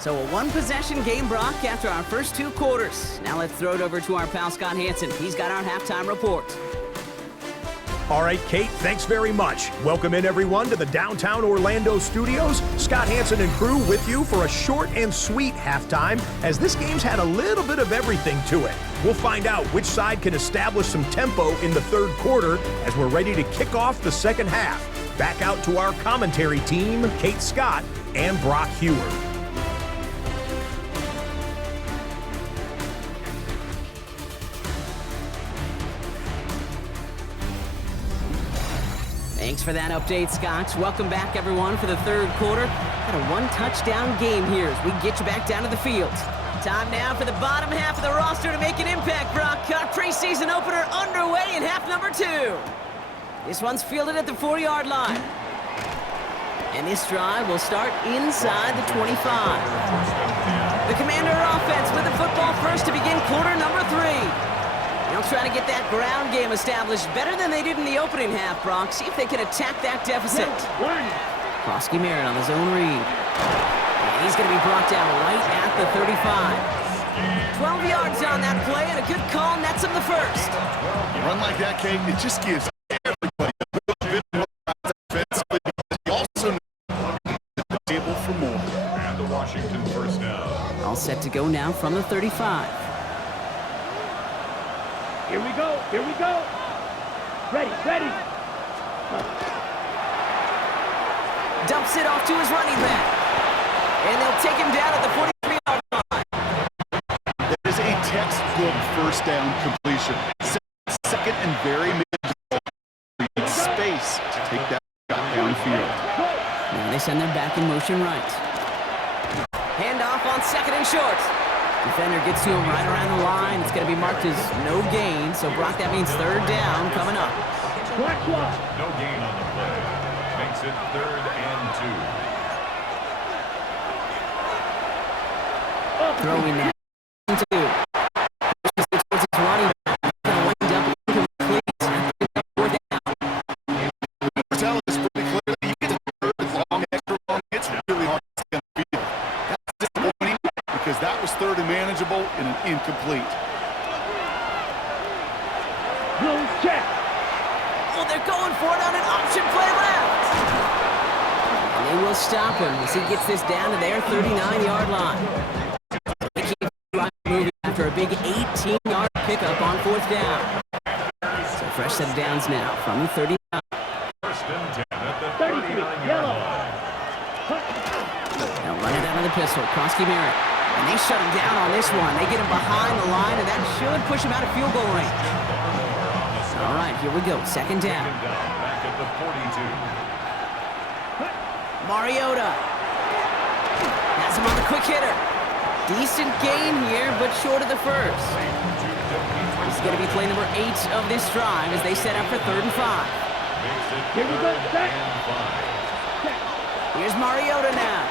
So a one-possession game, Brock, after our first 2 quarters. Now let's throw it over to our pal Scott Hansen. He's got our halftime report. All right, Kate, thanks very much. Welcome in, everyone, to the downtown Orlando studios. Scott Hansen and crew with you for a short and sweet halftime, as this game's had a little bit of everything to it. We'll find out which side can establish some tempo in the third quarter as we're ready to kick off the second half. Back out to our commentary team, Kate Scott and Brock Hewer. Thanks for that update, Scott. Welcome back, everyone, for the third quarter. Got a one-touchdown game here as we get you back down to the field. Time now for the bottom half of the roster to make an impact, Brock. Our preseason opener underway in half number 2. This one's fielded at the 4-yard line. And this drive will start inside the 25. The Commander offense with the football first to begin quarter number 3. They'll try to get that ground game established better than they did in the opening half, Brock. See if they can attack that deficit. Krosky Merritt on his own read. And he's going to be brought down right at the 35. 12 yards on that play, and a good call nets him the first. A run like that, Kate, it just gives everybody a little bit more offensively, but also able for more. And the Washington first down. All set to go now from the 35. Here we go. Here we go. Ready, ready. Dumps it off to his running back. And they'll take him down at the 43-yard line. That is a textbook first down completion. Second and very mid space to take that shot downfield. Now they send them back in motion right. Handoff on second and short. Defender gets to him right around the line. It's going to be marked as no gain. So, Brock, that means third down coming up. No gain on the play. Makes it 3rd and 2. Throwing that. 2. Towards his running back. Going to wind up incomplete. Fourth down. We're telling us pretty clearly, you get to third long, extra long, it's really hard to get on the field. That's disappointing because that was third and manageable and an incomplete. Check. Oh, they're going for it on an option play left. And they will stop him as he gets this down to their 39-yard line. They keep moving after a big 18-yard pickup on fourth down. So fresh set of downs now from the 39. First and 10 at the 33, 39-yard yellow. line. Now run it out of the pistol. Krosky Merritt. And they shut him down on this one. They get him behind the line, and that should push him out of field goal range. All right, here we go. Second down. Back at the 42. Mariota. Has him on the quick hitter. Decent gain here, but short of the first. This is going to be play number 8 of this drive as they set up for 3rd and 5. Here we go. Check. Here's Mariota now.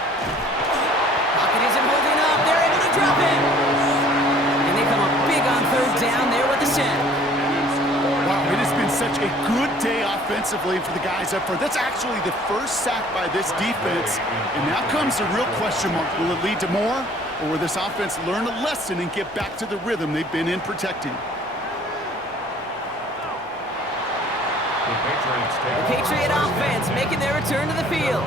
Pocket isn't holding up. They're able to drop it. And they come up big on 3rd down there with the set. Wow, it has been such a good day offensively for the guys up front. That's actually the first sack by this defense. And now comes the real question mark. Will it lead to more? Or will this offense learn a lesson and get back to the rhythm they've been in protecting? The Patriot offense making their return to the field.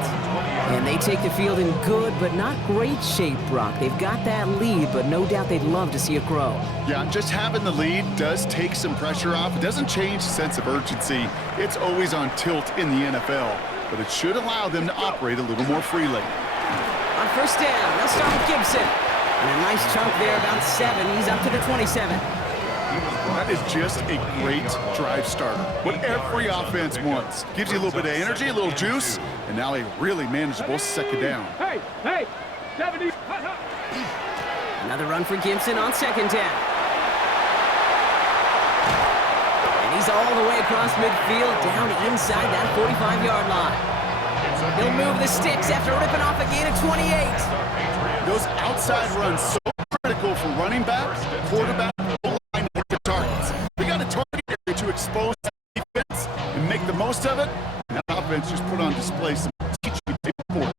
And they take the field in good but not great shape, Brock. They've got that lead, but no doubt they'd love to see it grow. Yeah, just having the lead does take some pressure off. It doesn't change the sense of urgency. It's always on tilt in the NFL, but it should allow them to operate a little more freely. On first down, they'll start with Gibson. And a nice chunk there, about 7. He's up to the 27. That is just a great drive starter. What every offense wants. Gives you a little bit of energy, a little juice, and now a really manageable second down. Hey, hey, 70. Another run for Gibson on second down. And he's all the way across midfield, down inside that 45-yard line. He'll move the sticks after ripping off a gain of 28. Those outside runs so critical for running back, quarterback, O-line, and the targets. They got a target area to expose the defense and make the most of it. And that offense just put on display some teaching for it.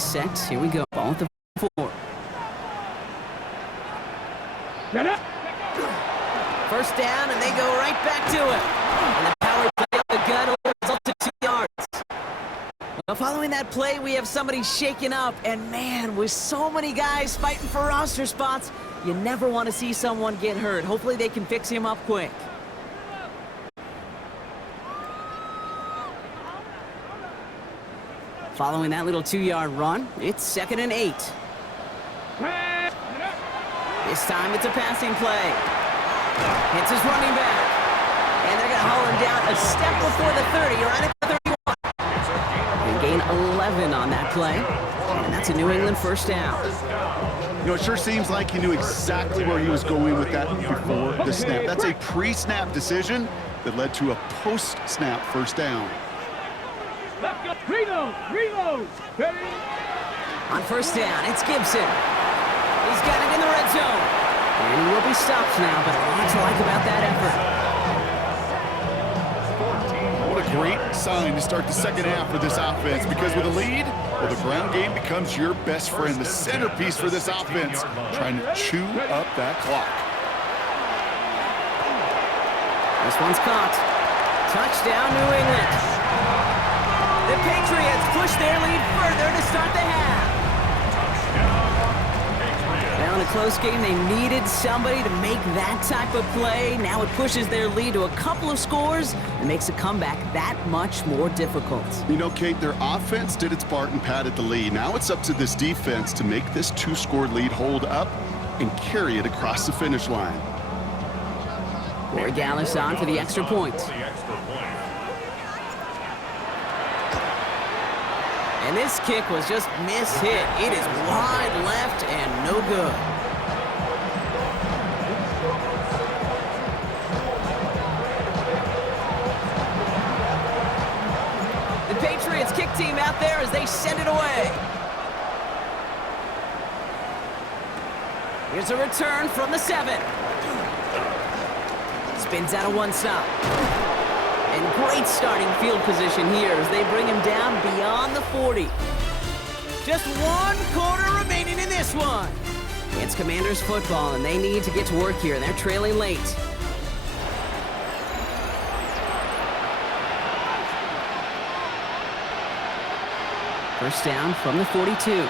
set. Here we go. Ball at the 4. Set up. First down, and they go right back to it. And the power play of the gun results in 2 yards. Well, following that play, we have somebody shaken up. And, man, with so many guys fighting for roster spots, you never want to see someone get hurt. Hopefully they can fix him up quick. Following that little 2-yard run, it's 2nd and 8. This time it's a passing play. It's his running back. And they're going to haul him down a step before the 30, right at the 31. They gain 11 on that play. And that's a New England first down. You know, it sure seems like he knew exactly where he was going with that before the snap. That's a pre-snap decision that led to a post-snap first down. Let's go. Reload. Reload. Ready. On first down, it's Gibson. He's got it in the red zone. And he will be stopped now, but a lot to like about that effort. What a great sign to start the second half for this offense, because with a lead, well, the ground game becomes your best friend, the centerpiece for this offense, trying to chew up that clock. This one's caught. Touchdown, New England. The Patriots push their lead further to start the half. Now in a close game, they needed somebody to make that type of play. Now it pushes their lead to a couple of scores and makes a comeback that much more difficult. You know, Kate, their offense did its part and padded the lead. Now it's up to this defense to make this 2-score lead hold up and carry it across the finish line. Corey Gallis on for the extra point. And this kick was just miss-hit. It is wide left and no good. The Patriots kick team out there as they send it away. Here's a return from the 7. Spins out of one stop. And great starting field position here as they bring him down beyond the 40. Just 1 quarter remaining in this one. It's Commanders football, and they need to get to work here. They're trailing late. First down from the 42.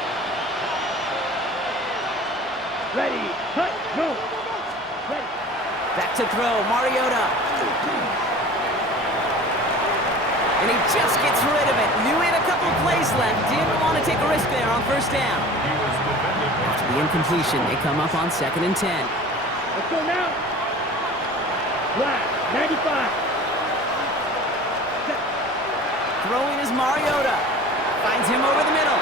Ready. Cut. Go. Ready. Back to throw. Mariota. And he just gets rid of it. Knew he had a couple of plays left. Didn't want to take a risk there on first down. After the incompletion, they come up on 2nd and 10. Let's go now. Black. 95. Throwing is Mariota. Finds him over the middle.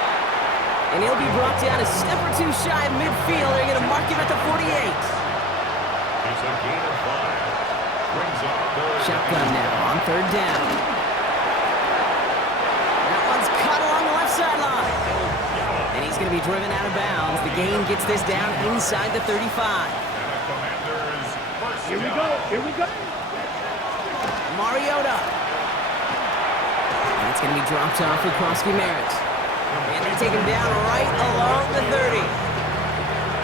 And he'll be brought down a step or 2 shy of midfield. They're going to mark him at the 48. It's a gain of 5. Brings up third. Shotgun now on 3rd down. Sideline. And he's going to be driven out of bounds. The gain gets this down inside the 35. Here we go. Here we go. Mariota. And it's going to be dropped off for Krosky Merritt. And they take him down right along the 30.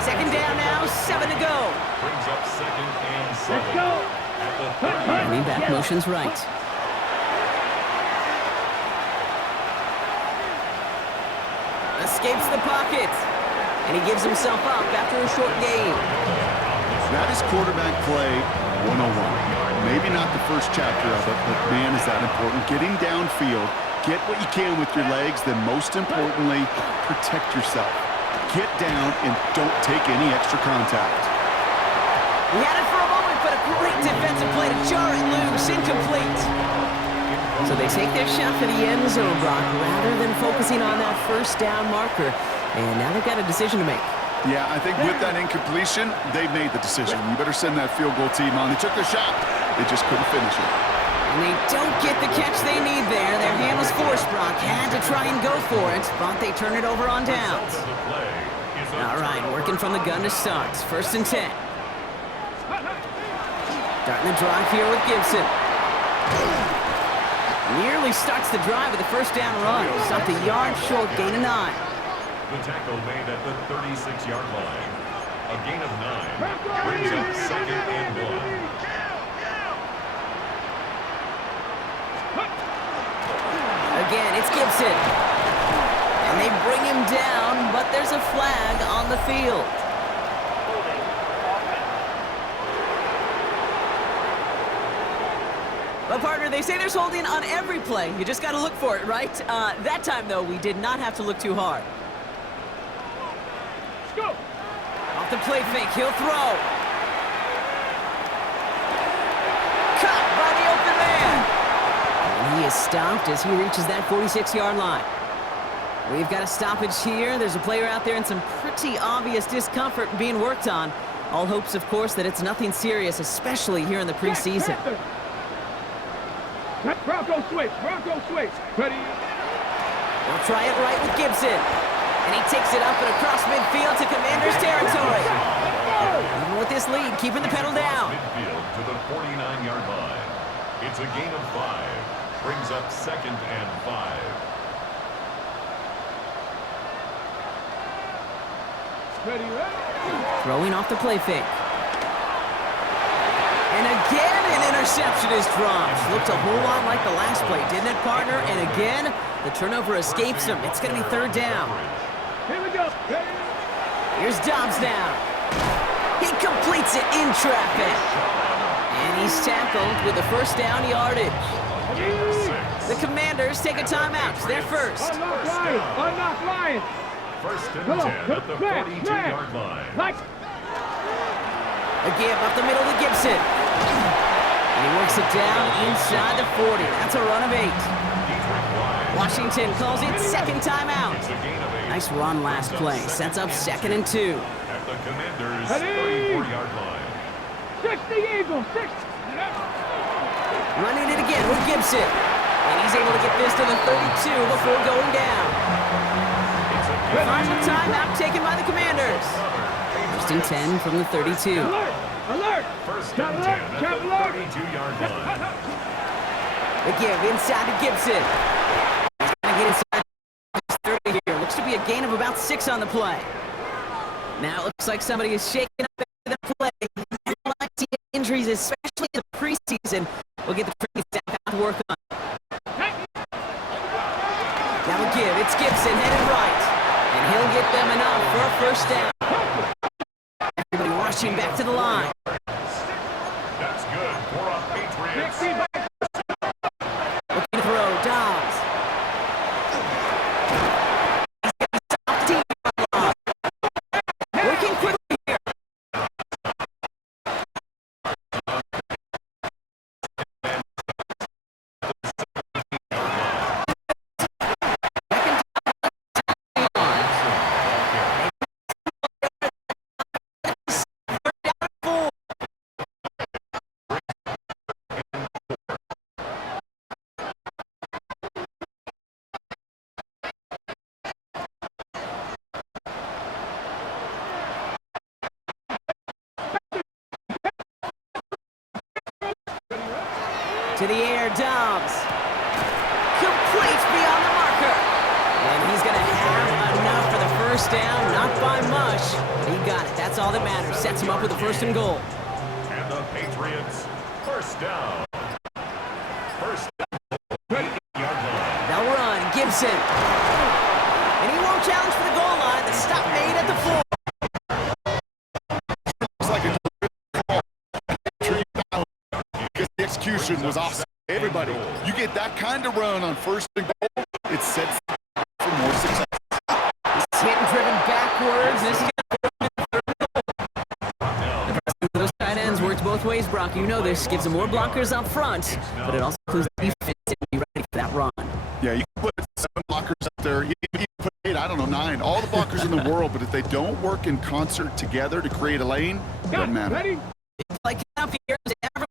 2nd down now, 7 to go. Brings up 2nd and 7. Let's go. Running back motions right. Escapes the pocket, and he gives himself up after a short game. That is quarterback play 101. Maybe not the first chapter of it, but man, is that important. Getting downfield, get what you can with your legs, then most importantly, protect yourself. Get down and don't take any extra contact. He had it for a moment, but a great defensive play to jar it loose, incomplete. So they take their shot for the end zone, Brock, rather than focusing on that first down marker. And now they've got a decision to make. Yeah, I think with that incompletion, they made the decision. You better send that field goal team on. They took their shot. They just couldn't finish it. And they don't get the catch they need there. Their hand was forced, Brock. Had to try and go for it, but they turn it over on downs. All right, working from the gun to start. 1st and 10. Starting the drive here with Gibson. Nearly starts the drive with the first down run. Stopped a yard short, gain of 9. The tackle made at the 36-yard line. A gain of 9 brings up 2nd and 1. Again, it's Gibson. And they bring him down, but there's a flag on the field. But partner, they say there's holding on every play. You just got to look for it, right? That time, though, we did not have to look too hard. Let's go. Off the play fake, he'll throw. Caught by the open man. And he is stopped as he reaches that 46-yard line. We've got a stoppage here. There's a player out there in some pretty obvious discomfort being worked on. All hopes, of course, that it's nothing serious, especially here in the preseason. Bronco switch. Bronco switch. Ready. They'll try it right with Gibson. And he takes it up and across midfield to Commander's territory. Even with this lead, keeping the pedal down. Midfield to the 49-yard line. It's a gain of 5. Brings up 2nd and 5. Ready. Throwing off the play fake. And again, an interception is dropped. Looked a whole lot like the last play, didn't it, partner? And again, the turnover escapes him. It's going to be 3rd down. Here we go. Ready. Here's Dobbs now. He completes it in traffic. And he's tackled with the 1st down yardage. The Commanders take a timeout. They're first. Unlock Lions. Unlock Lions. 1st and 10 at the 42-yard line. Like. A give up the middle to Gibson. And he works it down inside the 40. That's a run of 8. Washington calls it 2nd timeout. Nice run last play. Sets up 2nd and 2. At the Commanders' 34-yard line. 60 Eagles. 60. Running it again with Gibson. And he's able to get this to the 32 before going down. Final timeout taken by the Commanders. 1st and 10 from the 32. Alert. Alert. 1st and 10 at the 32-yard line. The give inside to Gibson. He's going to get inside his 30 here. Looks to be a gain of about 6 on the play. Now it looks like somebody is shaking up the play. Like to get injuries, especially in the preseason. We'll get the training staff out to work on. Now a give. It's Gibson headed right. And he'll get them enough for a 1st down. Everybody rushing back to the line. That's good for a Patriots. Looking to throw, Dobbs. Working quickly here. To the air, Dobbs. Complete beyond the marker. And he's going to have enough for the 1st down. Not by much. He got it. That's all that matters. Sets him up with a 1st and goal. And the Patriots, 1st down. 1st down. 8-yard line. They'll run. Gibson. And he won't challenge for the goal line. The stop made at the 4. It's like a because the execution was awesome. Everybody, you get that kind of run on 1st and goal, it sets for more success. He's hitting driven backwards. This is those tight ends works both ways, Brock. You know this. Gives them more blockers up front, but it also includes the defense to be ready for that run. Yeah, you can put 7 blockers up there. You can put 8, I don't know, 9. All the blockers in the world, but if they don't work in concert together to create a lane, it doesn't matter. Ready. Like up here, everyone